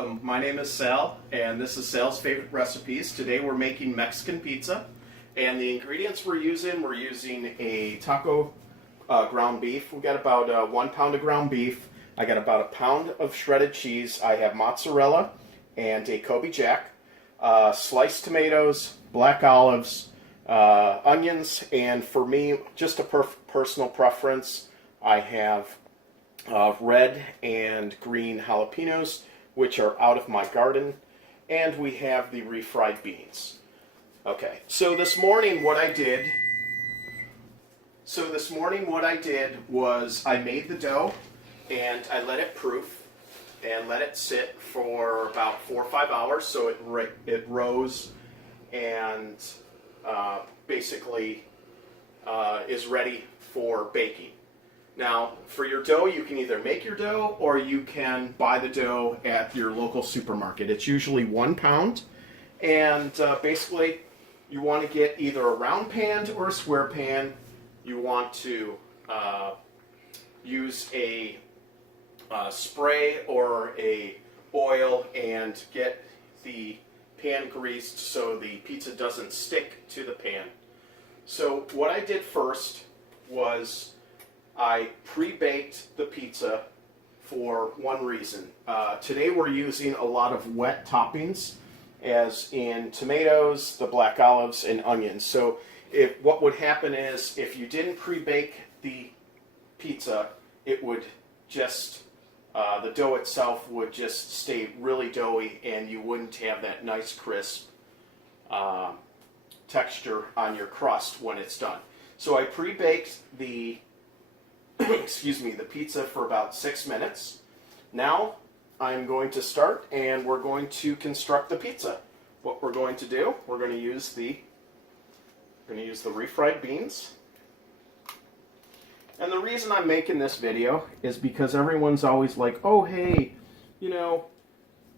welcome. My name is Sal, and this is Sal's Favorite Recipes. Today we're making Mexican pizza, and the ingredients we're using a taco ground beef. We got about 1 pound of ground beef. I got about 1 pound of shredded cheese. I have mozzarella and a Kobe Jack, sliced tomatoes, black olives, onions, and for me, just a personal preference, I have red and green jalapenos, which are out of my garden, and we have the refried beans. Okay, so this morning what I did was I made the dough and I let it proof and let it sit for about 4 or 5 hours so it rose and basically is ready for baking. Now, for your dough, you can either make your dough or you can buy the dough at your local supermarket. It's usually 1 pound, and basically you want to get either a round pan or a square pan. You want to use a spray or a oil and get the pan greased so the pizza doesn't stick to the pan. So what I did first was I pre-baked the pizza for one reason. Today we're using a lot of wet toppings, as in tomatoes, the black olives, and onions. So what would happen is if you didn't pre-bake the pizza, it would just, the dough itself would just stay really doughy and you wouldn't have that nice crisp texture on your crust when it's done. So I pre-baked the the pizza for about 6 minutes. Now I'm going to start and we're going to construct the pizza. What we're going to do, we're going to use the refried beans. And the reason I'm making this video is because everyone's always like, oh hey, you know,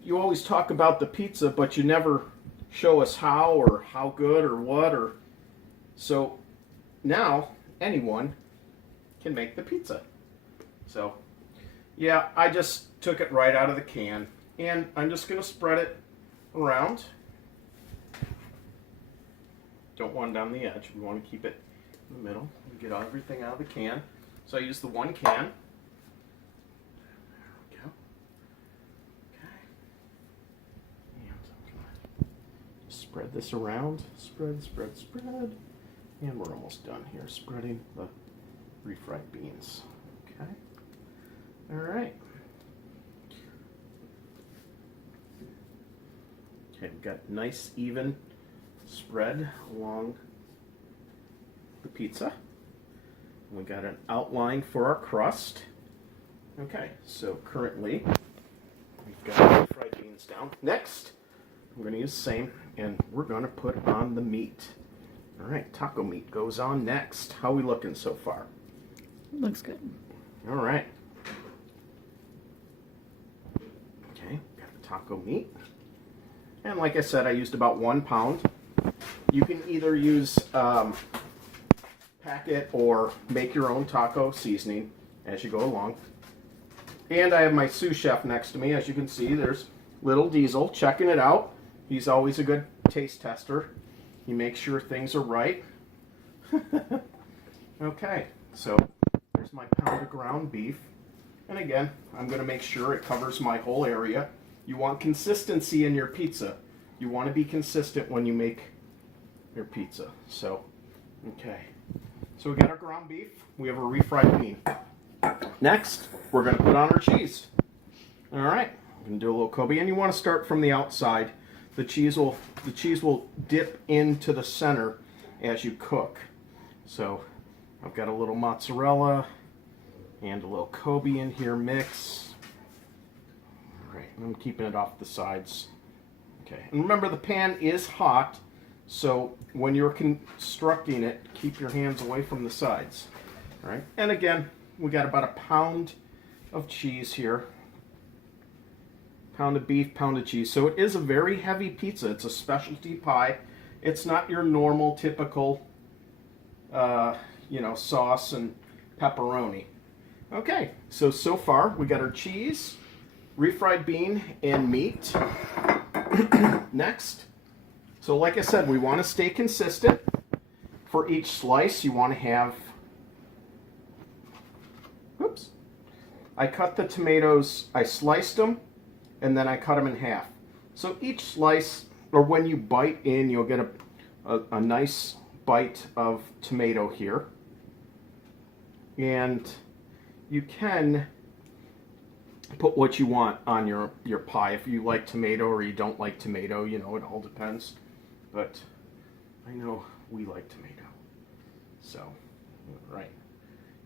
you always talk about the pizza but you never show us how or how good or what, or so now anyone can make the pizza. So yeah, I just took it right out of the can and I'm just going to spread it around. Don't want it on the edge, we want to keep it in the middle. Get everything out of the can. So I use the 1 can. There we go. Okay. And I'm going to spread this around. Spread. And we're almost done here spreading the refried beans. Okay. All right. Okay, we've got nice even spread along the pizza. We got an outline for our crust. Okay, so currently we've got the fried beans down. Next, I'm going to use the same, and we're going to put on the meat. All right, taco meat goes on next. How are we looking so far? Looks good. All right. Okay, got the taco meat. And like I said, I used about 1 pound. You can either use packet or make your own taco seasoning as you go along. And I have my sous chef next to me. As you can see, there's Little Diesel checking it out. He's always a good taste tester. He makes sure things are right. Okay, so there's my pound of ground beef. And again, I'm going to make sure it covers my whole area. You want consistency in your pizza. You want to be consistent when you make your pizza. So, okay. So we got our ground beef. We have a refried bean. Next, we're going to put on our cheese. All right. I'm going to do a little Kobe, and you want to start from the outside. The cheese will dip into the center as you cook. So I've got a little mozzarella and a little Kobe in here mix. All right, and I'm keeping it off the sides. Okay, and remember the pan is hot, so when you're constructing it, keep your hands away from the sides. All right, and again, we got about 1 pound of cheese here. Pound of beef, pound of cheese. So it is a very heavy pizza. It's a specialty pie. It's not your normal, typical, sauce and pepperoni. Okay, so far we got our cheese, refried bean and meat next. So like I said, we want to stay consistent. For each slice, you want to have, oops, I cut the tomatoes, I sliced them, and then I cut them in half. So each slice, or when you bite in, you'll get a nice bite of tomato here. And you can put what you want on your pie. If you like tomato or you don't like tomato, you know, it all depends. But I know we like tomato. So, all right.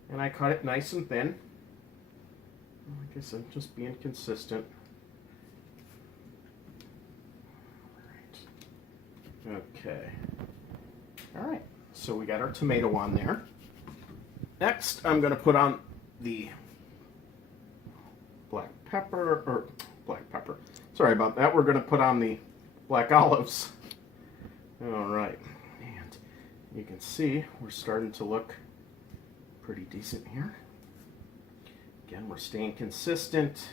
And I cut it nice and thin. Like I said, just being consistent. All right. Okay. All right. So we got our tomato on there. Next, I'm going to put on the black pepper. Sorry about that. We're going to put on the black olives. All right. And you can see we're starting to look pretty decent here. Again, we're staying consistent.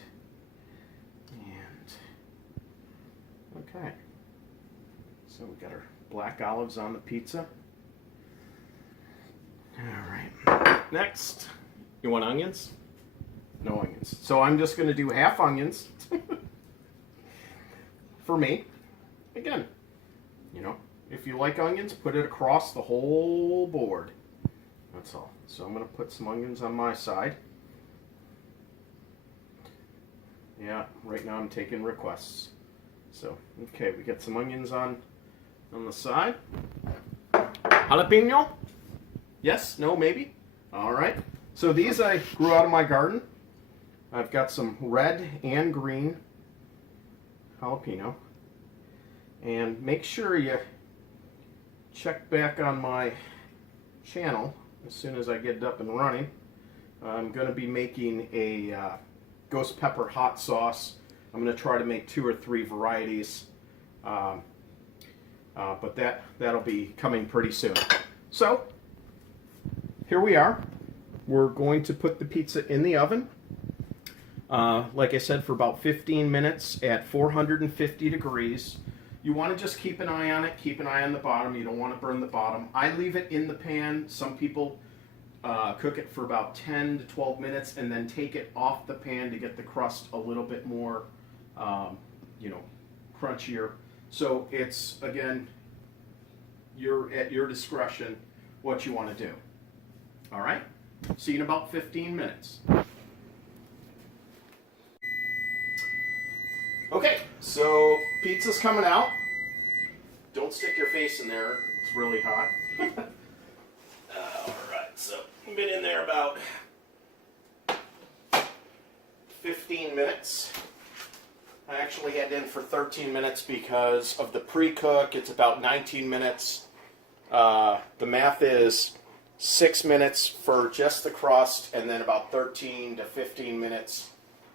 And okay. So we got our black olives on the pizza. All right. Next, you want onions? No onions. So I'm just going to do half onions for me. Again, you know, if you like onions, put it across the whole board. That's all. So I'm going to put some onions on my side. Yeah, right now I'm taking requests. So, okay, we got some onions on the side. Jalapeno? Yes? No? Maybe? All right. So these I grew out of my garden. I've got some red and green jalapeno. And make sure you check back on my channel as soon as I get it up and running. I'm going to be making a ghost pepper hot sauce. I'm going to try to make 2 or 3 varieties. But that'll be coming pretty soon. So, here we are. We're going to put the pizza in the oven. Like I said, for about 15 minutes at 450 degrees. You want to just keep an eye on it, keep an eye on the bottom. You don't want to burn the bottom. I leave it in the pan. Some people cook it for about 10 to 12 minutes and then take it off the pan to get the crust a little bit more, you know, crunchier. So it's, again, at your discretion what you want to do. All right? See you in about 15 minutes. Okay, so pizza's coming out. Don't stick your face in there. It's really hot. All right, so I've been in there about 15 minutes. I actually had it in for 13 minutes because of the pre-cook. It's about 19 minutes. The math is 6 minutes for just the crust and then about 13 to 15 minutes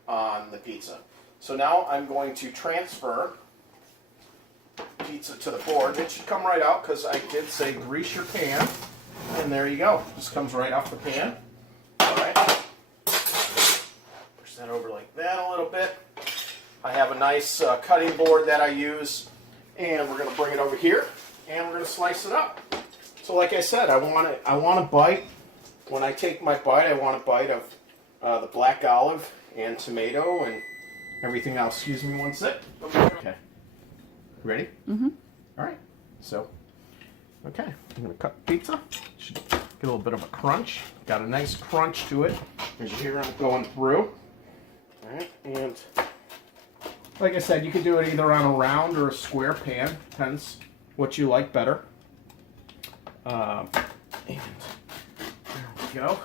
on the pizza. So now I'm going to transfer pizza to the board. It should come right out because I did say grease your pan. And there you go. Just comes right off the pan. All right. Push that over like that a little bit. I have a nice cutting board that I use. And we're going to bring it over here. And we're going to slice it up. So like I said, I want a bite. When I take my bite, I want a bite of the black olive and tomato and everything else. Excuse me one sec. Okay. Ready? Mm-hmm. All right. So, okay. I'm going to cut the pizza. Should get a little bit of a crunch. Got a nice crunch to it. As you hear, I'm going through. All right. And like I said, you can do it either on a round or a square pan. Depends what you like better. And there we go. All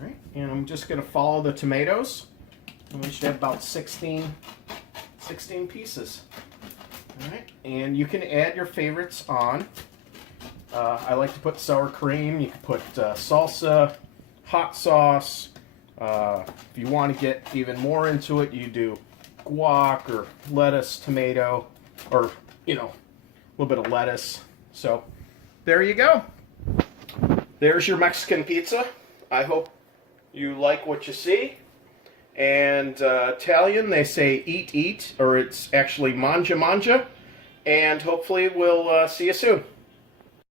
right. And I'm just going to follow the tomatoes. And we should have about 16 pieces. Alright, and you can add your favorites on. I like to put sour cream. You can put salsa, hot sauce. If you want to get even more into it, you do guac or lettuce, tomato, or, you know, a little bit of lettuce. So, there you go. There's your Mexican pizza. I hope you like what you see. And Italian, they say eat, eat, or it's actually manja, manja. And hopefully we'll see you soon.